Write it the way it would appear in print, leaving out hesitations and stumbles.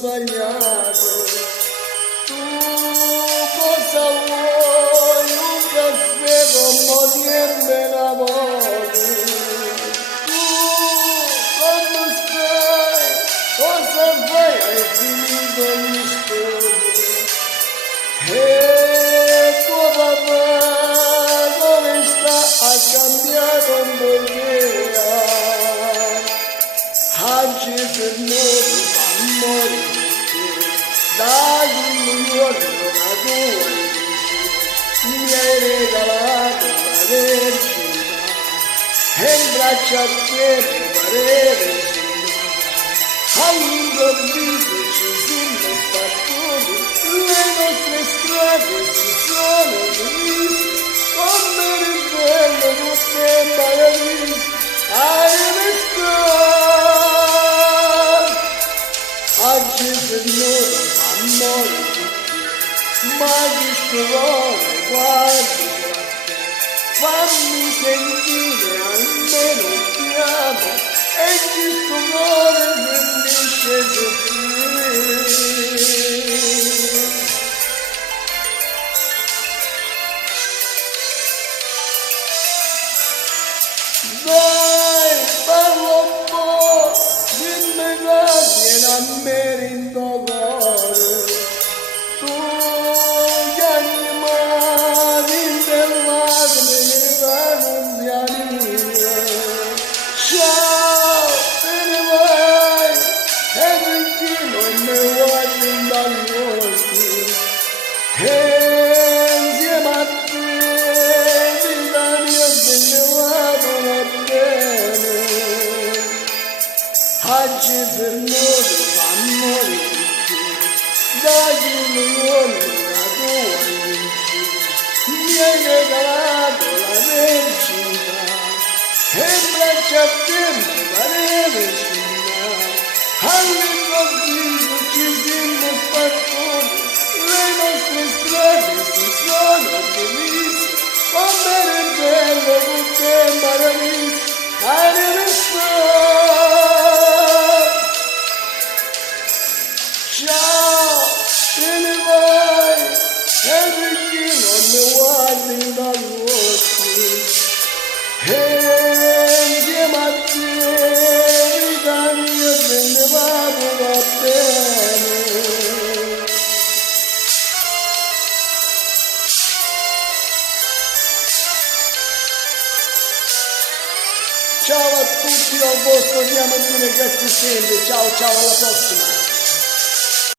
sbagliato. Tu cosa vuoi? Un caffè con mo' di erbe la voglio. Tu quando stai? Cosa fai? Hai finito gli studi? E tuo papà dove sta? Ha cambiato un po' idea. Oggi per noi fa morire dai un milione una tua luce. Mi hai regalato la verginità e in braccio a te mi parere all'improvviso ci sono spartiti, le nostre strade si sono divise, come il bello tutte in paradiso, oggi per noi fa morire, ma chi vuole guardi a te, fammi sentire almeno un piano e chi vuole finisce su dai, parlo un po', dimmi che vieni a me in tuo cuore. Tu gli animali intervati mi fanno un pianire. Ciao, te ne vai, e perché non mi guardi dagli occhi? E insieme a te, vita mia, se ne vado bene. Oggi per noi fa morire, dai un milione la tua luce, mi hai regalato la verginità, e in braccio a te mi pareva vicina, all'improvviso ci siamo spartiti, le nostre strade si sono divise, come il bello tutte in paradiso, ciao, te ne vai, e perché non mi guardi dagli occhi? E insieme a te, vita mia, se ne vado va bene. Ciao a tutti, dal vostro Diamantino, grazie sempre, ciao ciao, alla prossima.